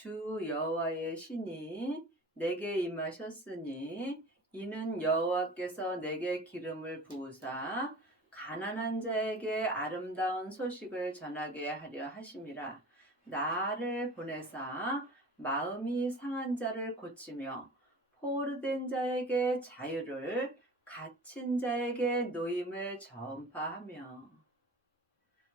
주 여호와의 신이 내게 임하셨으니 이는 여호와께서 내게 기름을 부으사 가난한 자에게 아름다운 소식을 전하게 하려 하심이라. 나를 보내사 마음이 상한 자를 고치며 포로된 자에게 자유를, 갇힌 자에게 노임을 전파하며.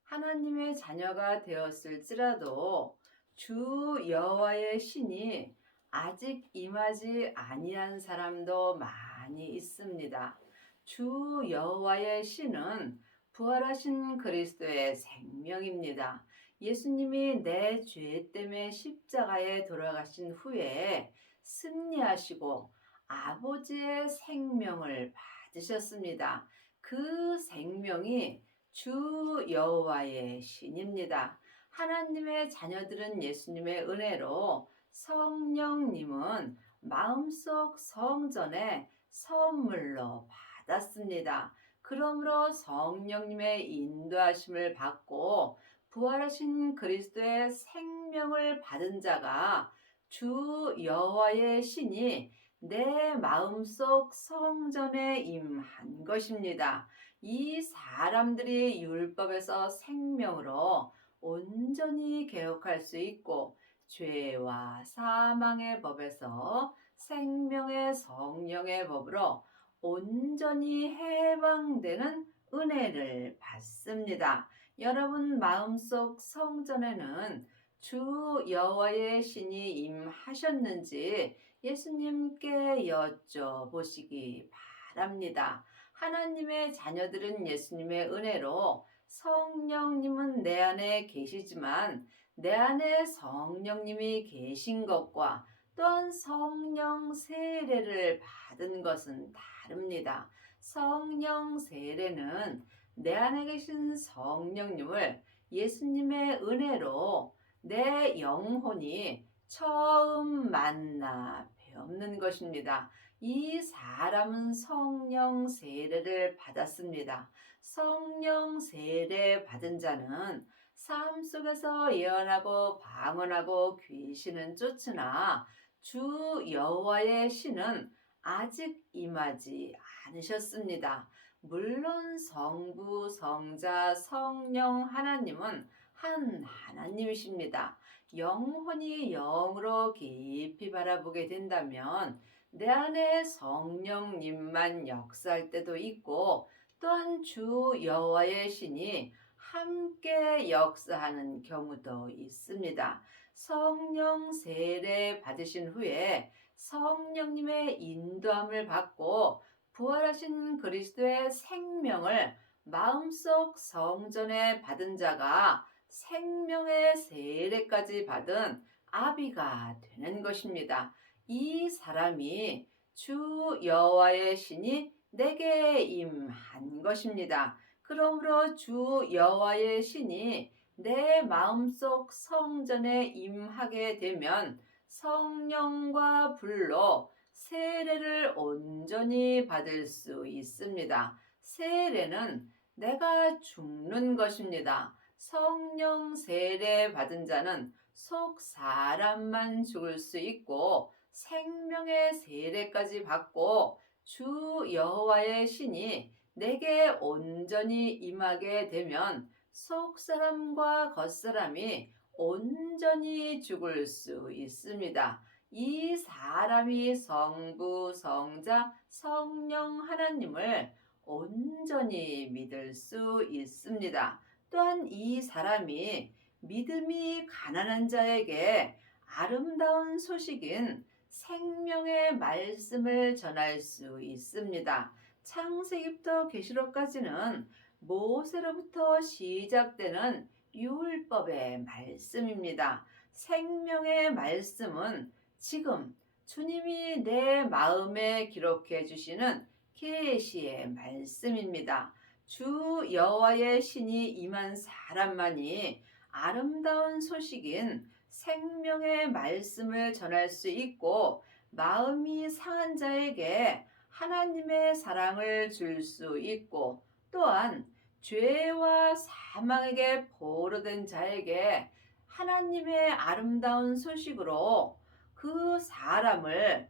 하나님의 자녀가 되었을지라도 주 여호와의 신이 아직 임하지 아니한 사람도 많이 있습니다. 주 여호와의 신은 부활하신 그리스도의 생명입니다. 예수님이 내 죄 때문에 십자가에 돌아가신 후에 승리하시고 아버지의 생명을 받으셨습니다. 그 생명이 주 여호와의 신입니다. 하나님의 자녀들은 예수님의 은혜로 성령님은 마음속 성전에 선물로 받았습니다. 그러므로 성령님의 인도하심을 받고 부활하신 그리스도의 생명을 받은 자가 주 여호와의 신이 내 마음속 성전에 임한 것입니다. 이 사람들이 율법에서 생명으로 온전히 개혁할 수 있고 죄와 사망의 법에서 생명의 성령의 법으로 온전히 해방되는 은혜를 받습니다. 여러분 마음속 성전에는 주 여호와의 신이 임하셨는지 예수님께 여쭤보시기 바랍니다. 하나님의 자녀들은 예수님의 은혜로 성령님은 내 안에 계시지만 내 안에 성령님이 계신 것과 또한 성령 세례를 받은 것은 다릅니다. 성령 세례는 내 안에 계신 성령님을 예수님의 은혜로 내 영혼이 처음 만나 뵙는 것입니다. 이 사람은 성령 세례를 받았습니다. 성령 세례 받은 자는 삶 속에서 예언하고 방언하고 귀신은 쫓으나 주 여호와의 신은 아직 임하지 않으셨습니다. 물론 성부, 성자, 성령 하나님은 한 하나님이십니다. 영혼이 영으로 깊이 바라보게 된다면 내 안에 성령님만 역사할 때도 있고 또한 주 여호와의 신이 함께 역사하는 경우도 있습니다. 성령 세례 받으신 후에 성령님의 인도함을 받고 부활하신 그리스도의 생명을 마음속 성전에 받은 자가 생명의 세례까지 받은 아비가 되는 것입니다. 이 사람이 주 여호와의 신이 내게 임한 것입니다. 그러므로 주 여호와의 신이 내 마음속 성전에 임하게 되면 성령과 불로 세례를 온전히 받을 수 있습니다. 세례는 내가 죽는 것입니다. 성령 세례 받은 자는 속 사람만 죽을 수 있고 생명의 세례까지 받고 주 여호와의 신이 내게 온전히 임하게 되면 속 사람과 겉 사람이 온전히 죽을 수 있습니다. 이 사람이 성부, 성자, 성령 하나님을 온전히 믿을 수 있습니다. 또한 이 사람이 믿음이 가난한 자에게 아름다운 소식인 생명의 말씀을 전할 수 있습니다. 창세기부터 계시록까지는 모세로부터 시작되는 율법의 말씀입니다. 생명의 말씀은 지금 주님이 내 마음에 기록해 주시는 계시의 말씀입니다. 주 여호와의 신이 임한 사람만이 아름다운 소식인 생명의 말씀을 전할 수 있고 마음이 상한 자에게 하나님의 사랑을 줄 수 있고 또한 죄와 사망에게 포로된 자에게 하나님의 아름다운 소식으로 그 사람을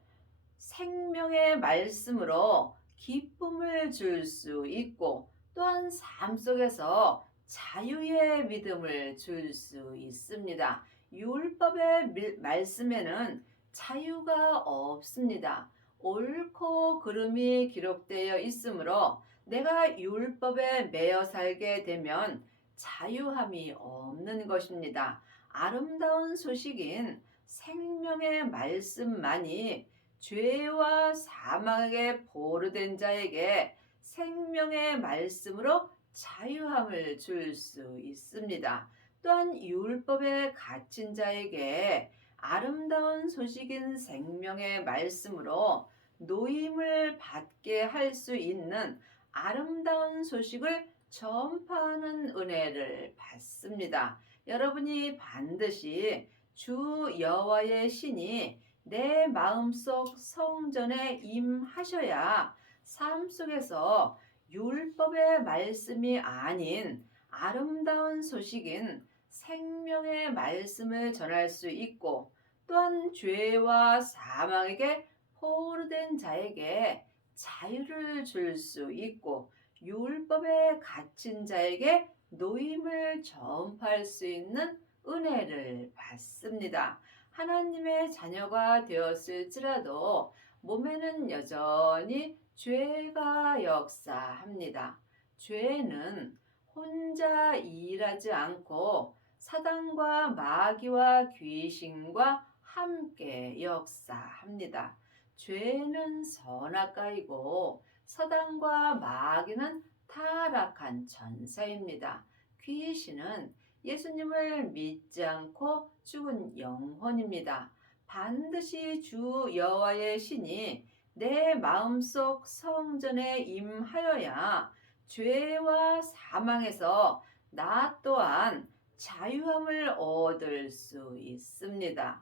생명의 말씀으로 기쁨을 줄 수 있고 또한 삶 속에서 자유의 믿음을 줄 수 있습니다. 율법의 말씀에는 자유가 없습니다. 옳고 그름이 기록되어 있으므로 내가 율법에 매여 살게 되면 자유함이 없는 것입니다. 아름다운 소식인 생명의 말씀만이 죄와 사망에게 보류된 자에게 생명의 말씀으로 자유함을 줄 수 있습니다. 또한 율법에 갇힌 자에게 아름다운 소식인 생명의 말씀으로 노임을 받게 할 수 있는 아름다운 소식을 전파하는 은혜를 받습니다. 여러분이 반드시 주 여호와의 신이 내 마음속 성전에 임하셔야 삶 속에서 율법의 말씀이 아닌 아름다운 소식인 생명의 말씀을 전할 수 있고 또한 죄와 사망에게 포로된 자에게 자유를 줄 수 있고 율법에 갇힌 자에게 노임을 전파할 수 있는 은혜를 받습니다. 하나님의 자녀가 되었을지라도 몸에는 여전히 죄가 역사합니다. 죄는 혼자 일하지 않고 사단과 마귀와 귀신과 함께 역사합니다. 죄는 선악가이고 사단과 마귀는 타락한 천사입니다. 귀신은 예수님을 믿지 않고 죽은 영혼입니다. 반드시 주 여호와의 신이 내 마음속 성전에 임하여야 죄와 사망에서 나 또한 자유함을 얻을 수 있습니다.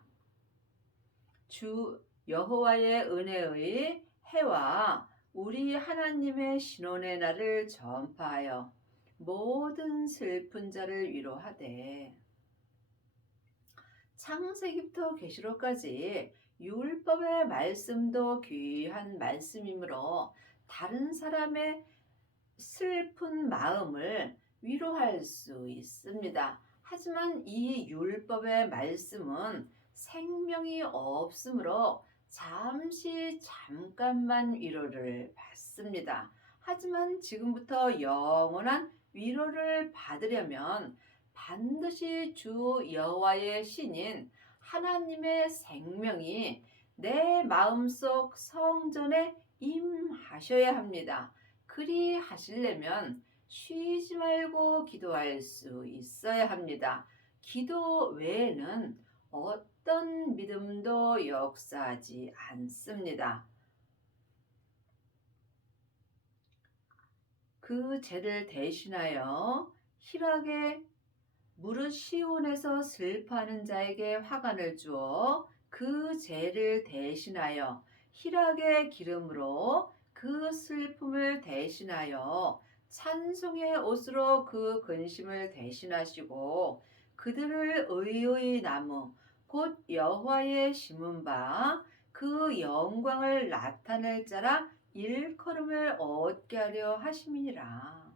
주 여호와의 은혜의 해와 우리 하나님의 신원의 날을 전파하여 모든 슬픈 자를 위로하되 창세기부터 계시록까지 율법의 말씀도 귀한 말씀이므로 다른 사람의 슬픈 마음을 위로할 수 있습니다. 하지만 이 율법의 말씀은 생명이 없으므로 잠깐만 위로를 받습니다. 하지만 지금부터 영원한 위로를 받으려면 반드시 주 여호와의 신인 하나님의 생명이 내 마음속 성전에 임하셔야 합니다. 그리 하시려면 쉬지 말고 기도할 수 있어야 합니다. 기도 외에는 어떤 믿음도 역사하지 않습니다. 그 죄를 대신하여 희락의 무릇 시온에서 슬퍼하는 자에게 화관을 주어 그 죄를 대신하여 희락의 기름으로 그 슬픔을 대신하여 찬송의 옷으로 그 근심을 대신하시고 그들을 의의 나무 곧 여호와의 심은 바 그 영광을 나타낼 자라 일컬음을 얻게 하려 하심이니라.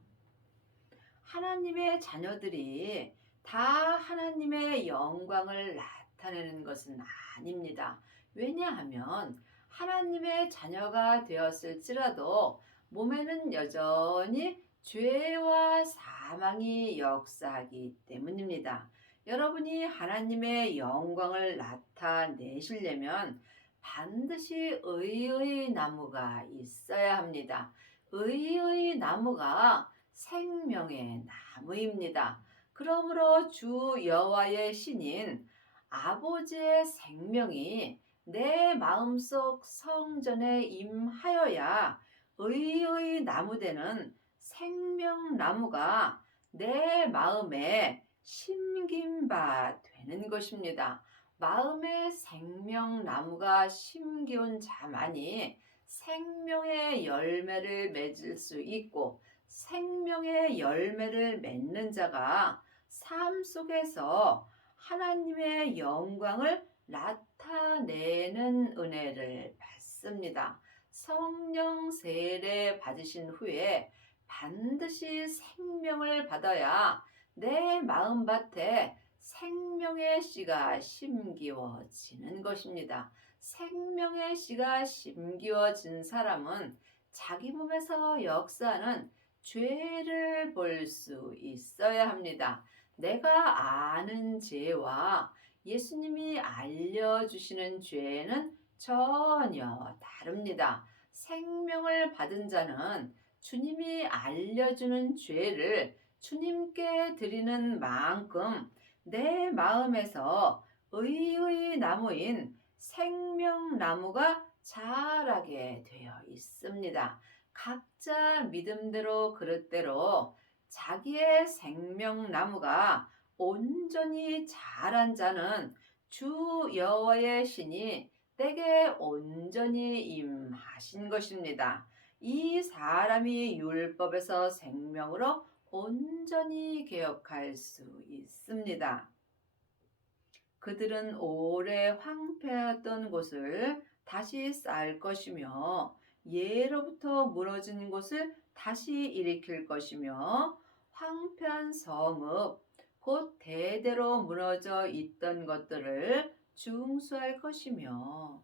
하나님의 자녀들이 다 하나님의 영광을 나타내는 것은 아닙니다. 왜냐하면 하나님의 자녀가 되었을지라도 몸에는 여전히 죄와 사망이 역사하기 때문입니다. 여러분이 하나님의 영광을 나타내시려면 반드시 의의 나무가 있어야 합니다. 의의 나무가 생명의 나무입니다. 그러므로 주 여호와의 신인 아버지의 생명이 내 마음속 성전에 임하여야 의의 나무되는 생명나무가 내 마음에 심긴 바 되는 것입니다. 마음의 생명나무가 심기운 자만이 생명의 열매를 맺을 수 있고 생명의 열매를 맺는 자가 삶 속에서 하나님의 영광을 나타내는 은혜를 받습니다. 성령 세례 받으신 후에 반드시 생명을 받아야 내 마음밭에 생명의 씨가 심기워지는 것입니다. 생명의 씨가 심기워진 사람은 자기 몸에서 역사하는 죄를 볼 수 있어야 합니다. 내가 아는 죄와 예수님이 알려주시는 죄는 전혀 다릅니다. 생명을 받은 자는 주님이 알려주는 죄를 주님께 드리는 만큼 내 마음에서 의의 나무인 생명나무가 자라게 되어 있습니다. 각자 믿음대로 그릇대로 자기의 생명나무가 온전히 자란 자는 주 여호와의 신이 때게 온전히 임하신 것입니다. 이 사람이 율법에서 생명으로 온전히 개혁할 수 있습니다. 그들은 오래 황폐했던 곳을 다시 쌓을 것이며 예로부터 무너진 곳을 다시 일으킬 것이며 황폐한 성읍 곧 대대로 무너져 있던 것들을 중수할 것이며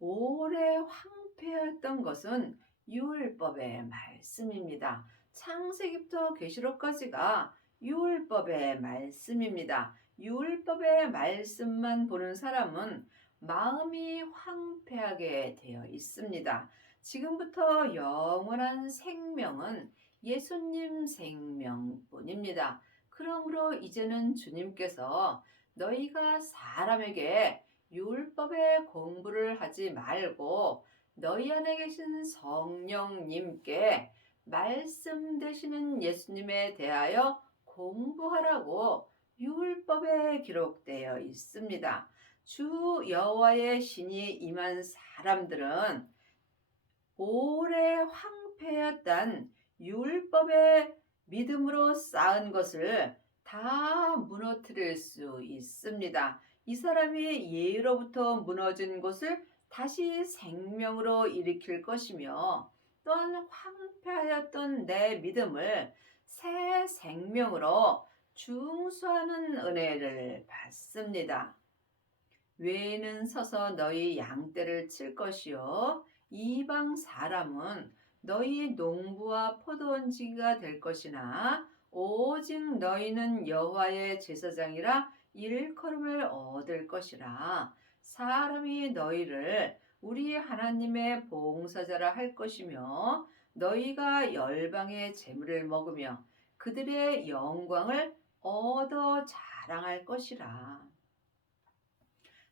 오래 황폐했던 것은 율법의 말씀입니다. 창세기부터 계시록까지가 율법의 말씀입니다. 율법의 말씀만 보는 사람은 마음이 황폐하게 되어 있습니다. 지금부터 영원한 생명은 예수님 생명뿐입니다. 그러므로 이제는 주님께서 너희가 사람에게 율법의 공부를 하지 말고 너희 안에 계신 성령님께 말씀 되시는 예수님에 대하여 공부하라고 율법에 기록되어 있습니다. 주 여호와의 신이 임한 사람들은 오래 황폐했던 율법의 믿음으로 쌓은 것을 다 무너뜨릴 수 있습니다. 이 사람이 예로부터 무너진 곳을 다시 생명으로 일으킬 것이며 또한 황폐하였던 내 믿음을 새 생명으로 중수하는 은혜를 받습니다. 외에는 서서 너희 양떼를 칠 것이요 이방 사람은 너희 농부와 포도원지기가 될 것이나 오직 너희는 여호와의 제사장이라 일컬음을 얻을 것이라. 사람이 너희를 우리 하나님의 봉사자라 할 것이며 너희가 열방의 재물을 먹으며 그들의 영광을 얻어 자랑할 것이라.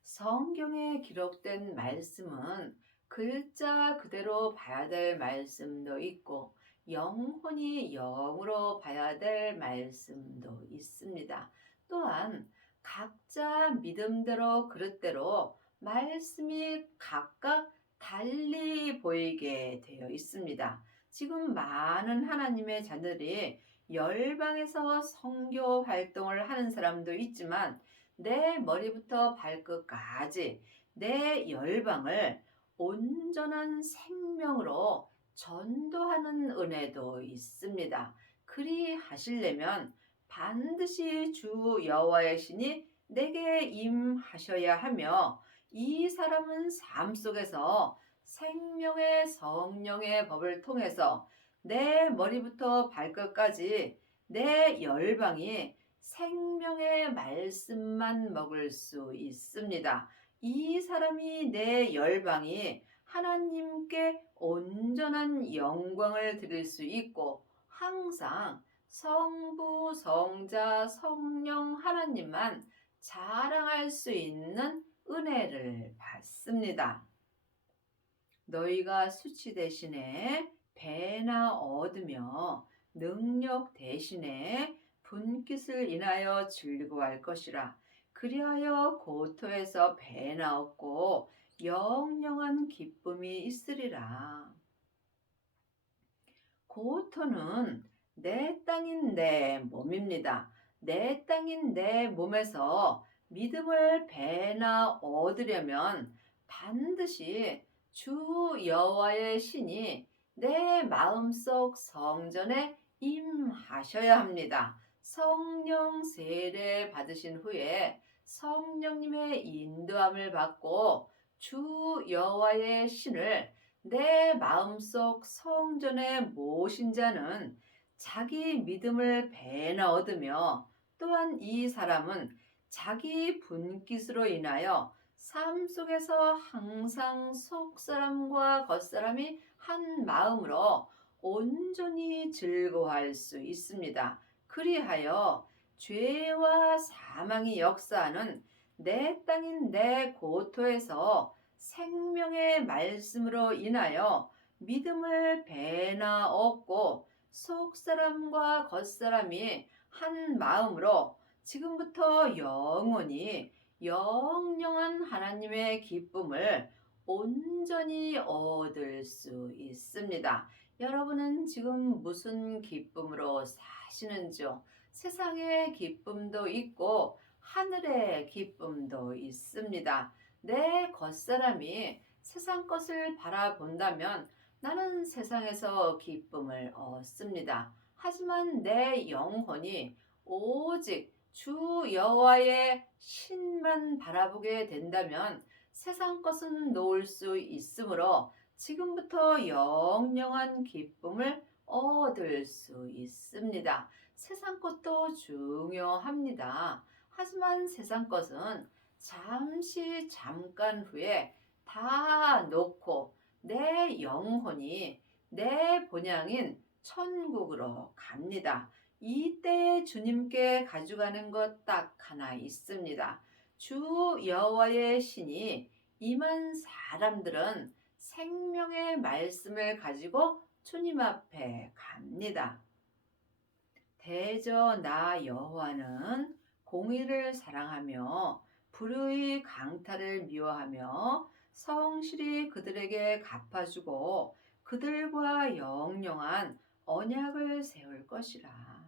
성경에 기록된 말씀은 글자 그대로 봐야 될 말씀도 있고 영혼이 영으로 봐야 될 말씀도 있습니다. 또한 각자 믿음대로 그릇대로 말씀이 각각 달리 보이게 되어 있습니다. 지금 많은 하나님의 자녀들이 열방에서 선교 활동을 하는 사람도 있지만 내 머리부터 발끝까지 내 열방을 온전한 생명으로 전도하는 은혜도 있습니다. 그리 하시려면 반드시 주 여호와의 신이 내게 임하셔야 하며 이 사람은 삶 속에서 생명의 성령의 법을 통해서 내 머리부터 발끝까지 내 열방이 생명의 말씀만 먹을 수 있습니다. 이 사람이 내 열방이 하나님께 온전한 영광을 드릴 수 있고 항상 성부, 성자, 성령 하나님만 자랑할 수 있는 은혜를 받습니다. 너희가 수치 대신에 배나 얻으며 능력 대신에 분깃을 인하여 즐거워할 것이라. 그리하여 고토에서 배나 얻고 영영한 기쁨이 있으리라. 고토는 내 땅인 내 몸입니다. 내 땅인 내 몸에서 믿음을 배나 얻으려면 반드시 주 여호와의 신이 내 마음속 성전에 임하셔야 합니다. 성령 세례 받으신 후에 성령님의 인도함을 받고 주 여호와의 신을 내 마음속 성전에 모신 자는 자기 믿음을 배나 얻으며 또한 이 사람은 자기 분깃으로 인하여 삶 속에서 항상 속사람과 겉사람이 한 마음으로 온전히 즐거워할 수 있습니다. 그리하여 죄와 사망이 역사하는 내 땅인 내 고토에서 생명의 말씀으로 인하여 믿음을 배나 얻고 속사람과 겉사람이 한 마음으로 지금부터 영원히 영영한 하나님의 기쁨을 온전히 얻을 수 있습니다. 여러분은 지금 무슨 기쁨으로 사시는지요? 세상의 기쁨도 있고 하늘의 기쁨도 있습니다. 내 겉사람이 세상 것을 바라본다면 나는 세상에서 기쁨을 얻습니다. 하지만 내 영혼이 오직 주 여호와의 신만 바라보게 된다면 세상 것은 놓을 수 있으므로 지금부터 영영한 기쁨을 얻을 수 있습니다. 세상 것도 중요합니다. 하지만 세상 것은 잠시 잠깐 후에 다 놓고 내 영혼이 내 본향인 천국으로 갑니다. 이때 주님께 가져가는 것 딱 하나 있습니다. 주 여호와의 신이 임한 사람들은 생명의 말씀을 가지고 주님 앞에 갑니다. 대저 나 여호와는 공의를 사랑하며 불의의 강탈을 미워하며 성실히 그들에게 갚아주고 그들과 영영한 언약을 세울 것이라.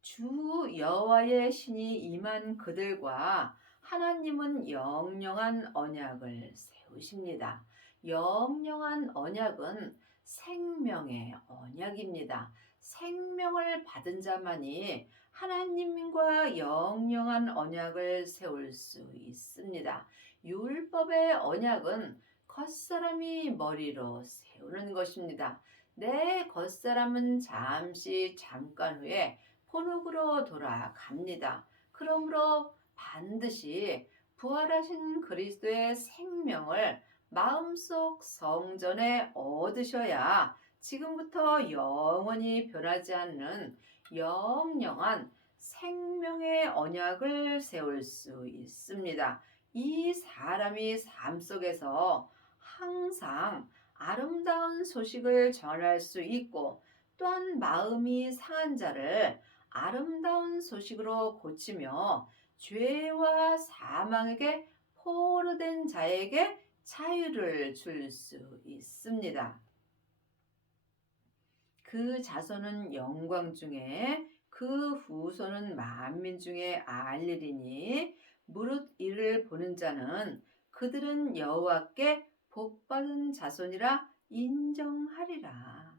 주 여호와의 신이 임한 그들과 하나님은 영영한 언약을 세우십니다. 영영한 언약은 생명의 언약입니다. 생명을 받은 자만이 하나님과 영영한 언약을 세울 수 있습니다. 율법의 언약은 겉사람이 머리로 세우는 것입니다. 내 겉사람은 잠시 잠깐 후에 본흙으로 돌아갑니다. 그러므로 반드시 부활하신 그리스도의 생명을 마음속 성전에 얻으셔야 지금부터 영원히 변하지 않는 영영한 생명의 언약을 세울 수 있습니다. 이 사람이 삶 속에서 항상 아름다운 소식을 전할 수 있고 또한 마음이 상한 자를 아름다운 소식으로 고치며 죄와 사망에게 포로된 자에게 자유를 줄 수 있습니다. 그 자손은 영광 중에 그 후손은 만민 중에 알리리니 무릇 이를 보는 자는 그들은 여호와께 복받은 자손이라 인정하리라.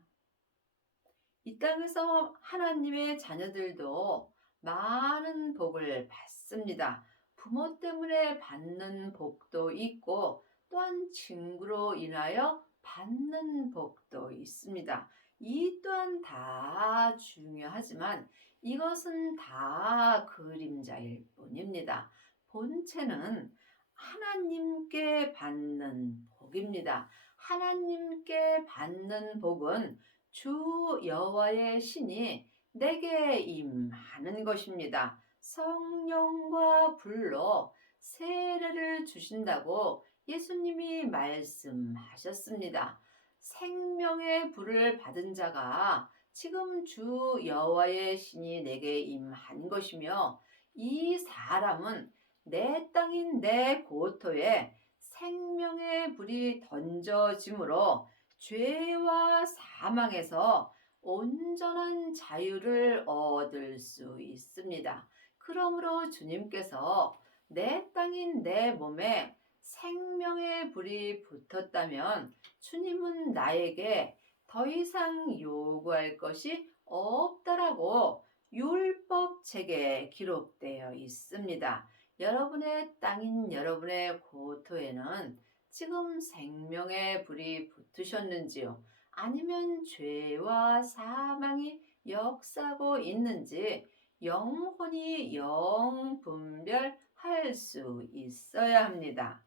이 땅에서 하나님의 자녀들도 많은 복을 받습니다. 부모 때문에 받는 복도 있고 또한 친구로 인하여 받는 복도 있습니다. 이 또한 다 중요하지만 이것은 다 그림자일 뿐입니다. 본체는 하나님께 받는 복입니다. 하나님께 받는 복은 주 여호와의 신이 내게 임하는 것입니다. 성령과 불로 세례를 주신다고 예수님이 말씀하셨습니다. 생명의 불을 받은 자가 지금 주 여호와의 신이 내게 임한 것이며 이 사람은 내 땅인 내 고토에 생명의 불이 던져짐으로 죄와 사망에서 온전한 자유를 얻을 수 있습니다. 그러므로 주님께서 내 땅인 내 몸에 생명의 불이 붙었다면 주님은 나에게 더 이상 요구할 것이 없다라고 율법 책에 기록되어 있습니다. 여러분의 땅인 여러분의 고토에는 지금 생명의 불이 붙으셨는지요? 아니면 죄와 사망이 역사하고 있는지 영혼이 영분별할 수 있어야 합니다.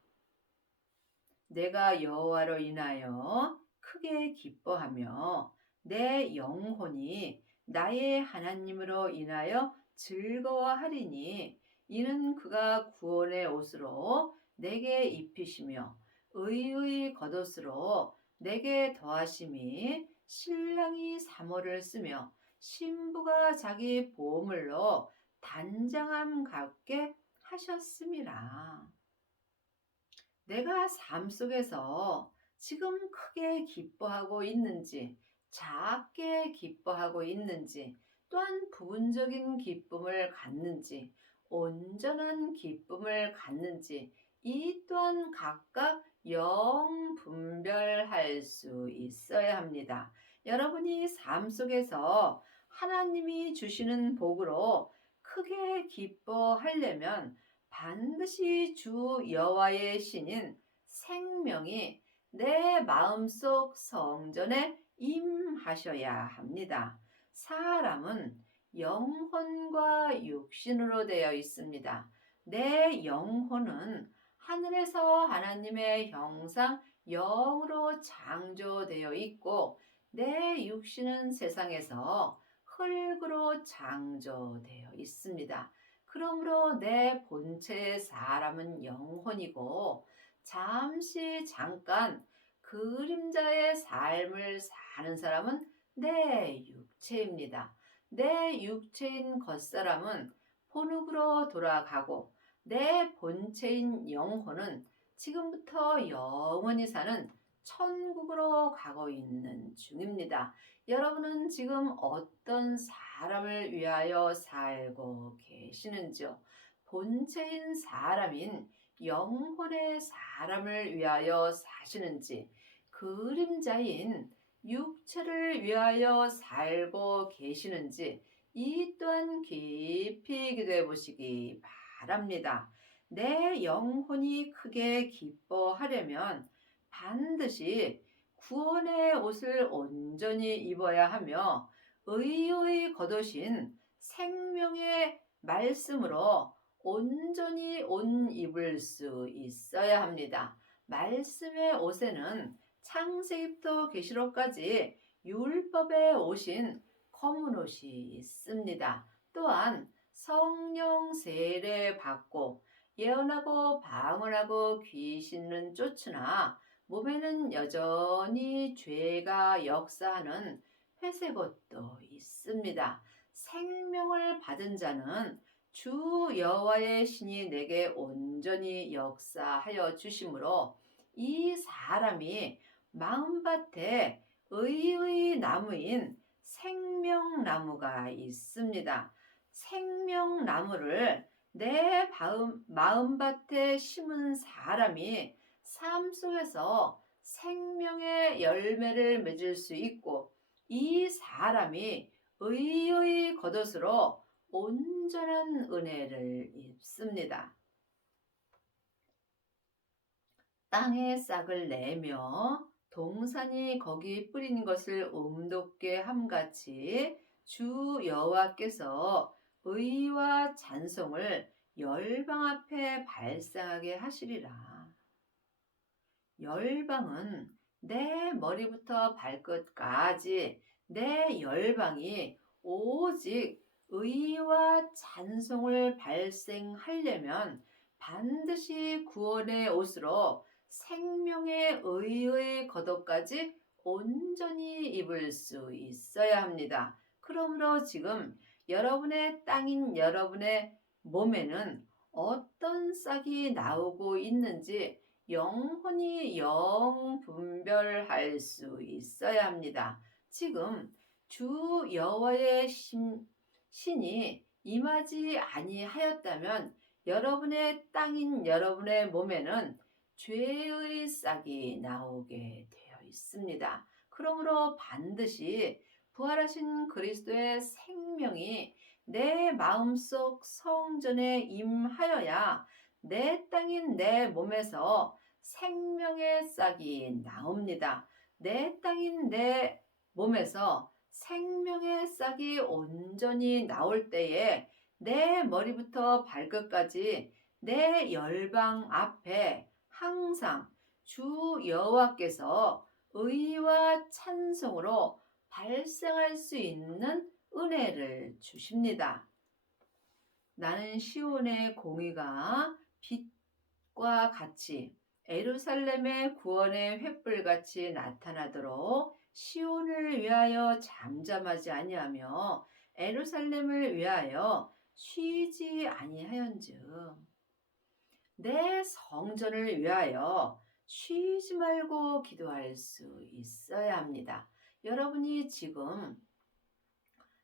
내가 여호와로 인하여 크게 기뻐하며 내 영혼이 나의 하나님으로 인하여 즐거워하리니 이는 그가 구원의 옷으로 내게 입히시며 의의 겉옷으로 내게 더하심이 신랑이 사모를 쓰며 신부가 자기 보물로 단장함 갖게 하셨음이라. 내가 삶 속에서 지금 크게 기뻐하고 있는지, 작게 기뻐하고 있는지, 또한 부분적인 기쁨을 갖는지, 온전한 기쁨을 갖는지, 이 또한 각각 영분별할 수 있어야 합니다. 여러분이 삶 속에서 하나님이 주시는 복으로 크게 기뻐하려면 반드시 주 여호와의 신인 생명이 내 마음속 성전에 임하셔야 합니다. 사람은 영혼과 육신으로 되어 있습니다. 내 영혼은 하늘에서 하나님의 형상 영으로 창조되어 있고 내 육신은 세상에서 흙으로 창조되어 있습니다. 그러므로 내 본체의 사람은 영혼이고 잠깐 그림자의 삶을 사는 사람은 내 육체입니다. 내 육체인 겉사람은 본흙으로 돌아가고 내 본체인 영혼은 지금부터 영원히 사는 천국으로 가고 있는 중입니다. 여러분은 지금 어떤 사람을 위하여 살고 계시는지요? 본체인 사람인 영혼의 사람을 위하여 사시는지, 그림자인 육체를 위하여 살고 계시는지, 이 또한 깊이 기도해 보시기 바랍니다. 내 영혼이 크게 기뻐하려면 반드시 구원의 옷을 온전히 입어야 하며 의의 겉옷인 생명의 말씀으로 온전히 옷 입을 수 있어야 합니다. 말씀의 옷에는 창세기부터 계시록까지 율법의 옷인 검은 옷이 있습니다. 또한 성령 세례 받고 예언하고 방언하고 귀신은 쫓으나 몸에는 여전히 죄가 역사하는 회색 옷도 있습니다. 생명을 받은 자는 주 여호와의 신이 내게 온전히 역사하여 주심으로 이 사람이 마음밭에 의의 나무인 생명나무가 있습니다. 생명나무를 내 마음밭에 심은 사람이 삶 속에서 생명의 열매를 맺을 수 있고 이 사람이 의의 겉옷으로 온전한 은혜를 입습니다. 땅에 싹을 내며 동산이 거기 뿌린 것을 음돋게 함같이 주 여호와께서 의와 찬송을 열방 앞에 발상하게 하시리라. 열방은 내 머리부터 발끝까지 내 열방이 오직 의와 찬송을 발생하려면 반드시 구원의 옷으로 생명의 의의 겉옷까지 온전히 입을 수 있어야 합니다. 그러므로 지금 여러분의 땅인 여러분의 몸에는 어떤 싹이 나오고 있는지 영혼이 영분별할 수 있어야 합니다. 지금 주 여호와의 신이 임하지 아니하였다면 여러분의 땅인 여러분의 몸에는 죄의 싹이 나오게 되어 있습니다. 그러므로 반드시 부활하신 그리스도의 생명이 내 마음속 성전에 임하여야 내 땅인 내 몸에서 생명의 싹이 나옵니다. 내 땅인 내 몸에서 생명의 싹이 온전히 나올 때에 내 머리부터 발끝까지 내 열방 앞에 항상 주 여호와께서 의와 찬송으로 발생할 수 있는 은혜를 주십니다. 나는 시온의 공의가 빛과 같이 예루살렘의 구원의 횃불같이 나타나도록 시온을 위하여 잠잠하지 아니하며 예루살렘을 위하여 쉬지 아니하연즉 내 성전을 위하여 쉬지 말고 기도할 수 있어야 합니다. 여러분이 지금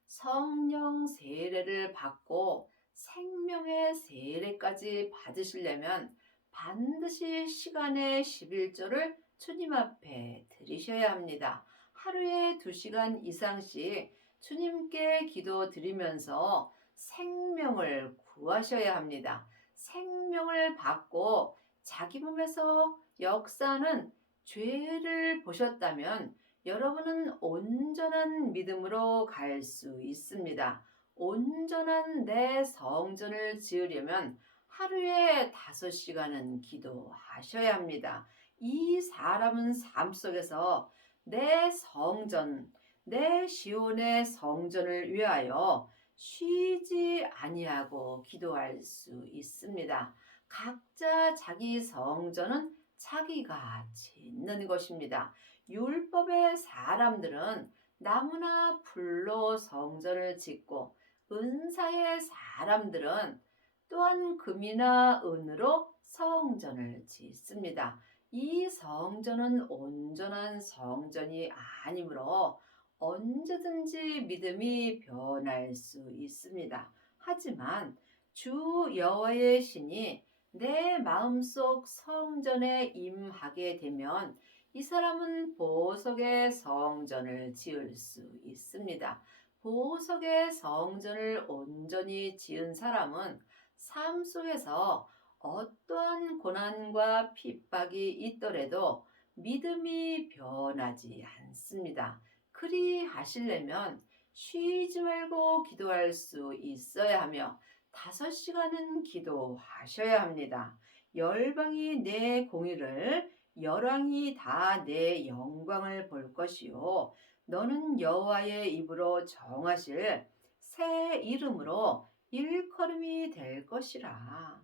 성령 세례를 받고 생명의 세례까지 받으시려면 반드시 시간의 11조를 주님 앞에 드리셔야 합니다. 하루에 2시간 이상씩 주님께 기도 드리면서 생명을 구하셔야 합니다. 생명을 받고 자기 몸에서 역사는 죄를 보셨다면 여러분은 온전한 믿음으로 갈 수 있습니다. 온전한 내 성전을 지으려면 하루에 5시간은 기도하셔야 합니다. 이 사람은 삶 속에서 내 성전, 내 시온의 성전을 위하여 쉬지 아니하고 기도할 수 있습니다. 각자 자기 성전은 자기가 짓는 것입니다. 율법의 사람들은 나무나 풀로 성전을 짓고 은사의 사람들은 또한 금이나 은으로 성전을 짓습니다. 이 성전은 온전한 성전이 아니므로 언제든지 믿음이 변할 수 있습니다. 하지만 주 여호와의 신이 내 마음속 성전에 임하게 되면 이 사람은 보석의 성전을 지을 수 있습니다. 보석의 성전을 온전히 지은 사람은 삶 속에서 어떠한 고난과 핍박이 있더라도 믿음이 변하지 않습니다. 그리하시려면 쉬지 말고 기도할 수 있어야 하며 5시간은 기도하셔야 합니다. 열방이 내 공의를 열왕이 다 내 영광을 볼 것이요 너는 여호와의 입으로 정하실 새 이름으로 일컬음이 될 것이라.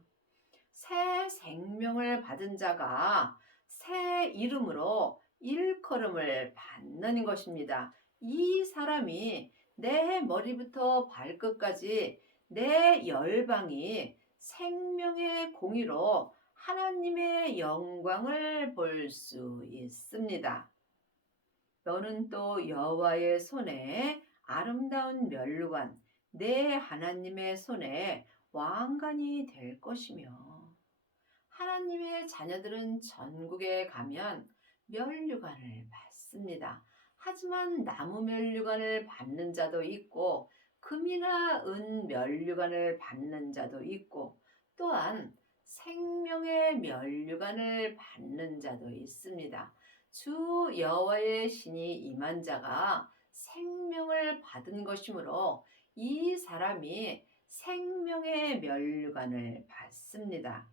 새 생명을 받은 자가 새 이름으로 일컬음을 받는 것입니다. 이 사람이 내 머리부터 발끝까지 내 열방이 생명의 공의로 하나님의 영광을 볼 수 있습니다. 너는 또 여호와의 손에 아름다운 면류관, 내 하나님의 손에 왕관이 될 것이며 하나님의 자녀들은 전국에 가면 면류관을 받습니다. 하지만 나무 면류관을 받는 자도 있고 금이나 은 면류관을 받는 자도 있고 또한 생명의 면류관을 받는 자도 있습니다. 주 여호와의 신이 임한 자가 생명을 받은 것이므로 이 사람이 생명의 면류관을 받습니다.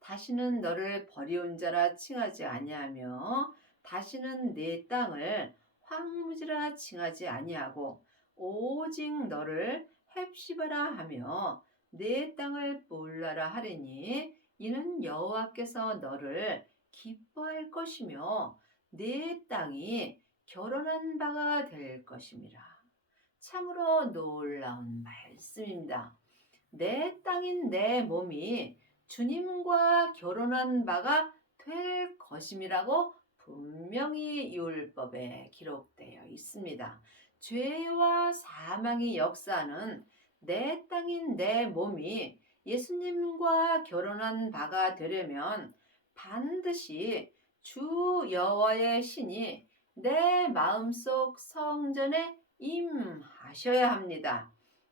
다시는 너를 버리온 자라 칭하지 아니하며 다시는 내 땅을 황무지라 칭하지 아니하고 오직 너를 헵시바라 하며 내 땅을 볼라라 하리니 이는 여호와께서 너를 기뻐할 것이며 내 땅이 결혼한 바가 될 것임이라. 참으로 놀라운 말씀입니다. 내 땅인 내 몸이 주님과 결혼한 바가 될 것임이라고 분명히 율법에 기록되어 있습니다. 죄와 사망의 역사는 내 땅인 내 몸이 예수님과 결혼한 바가 되려면 반드시 주 여호와의 신이 내 마음속 성전에 임하셔야 합니다.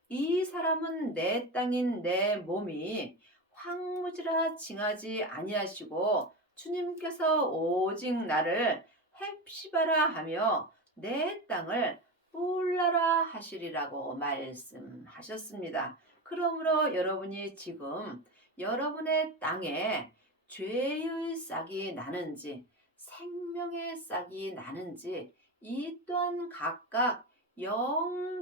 이 사람은 내 땅인 내 몸이 황무지라 징하지 아니하시고 주님께서 오직 나를 헵시바라 하며 내 땅을 뿔라라 하시리라고 말씀하셨습니다. 그러므로 여러분이 지금 여러분의 땅에 죄의 싹이 나는지 생명의 싹이 나는지 이 또한 각각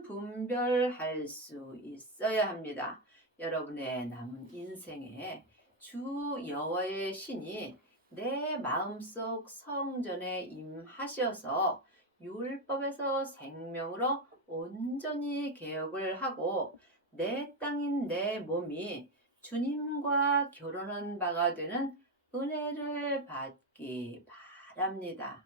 분별할 수 있어야 합니다. 여러분의 남은 인생에 주 여호와의 신이 내 마음속 성전에 임하셔서 율법에서 생명으로 온전히 개혁을 하고 내 땅인 내 몸이 주님과 결혼한 바가 되는 은혜를 받기 바랍니다.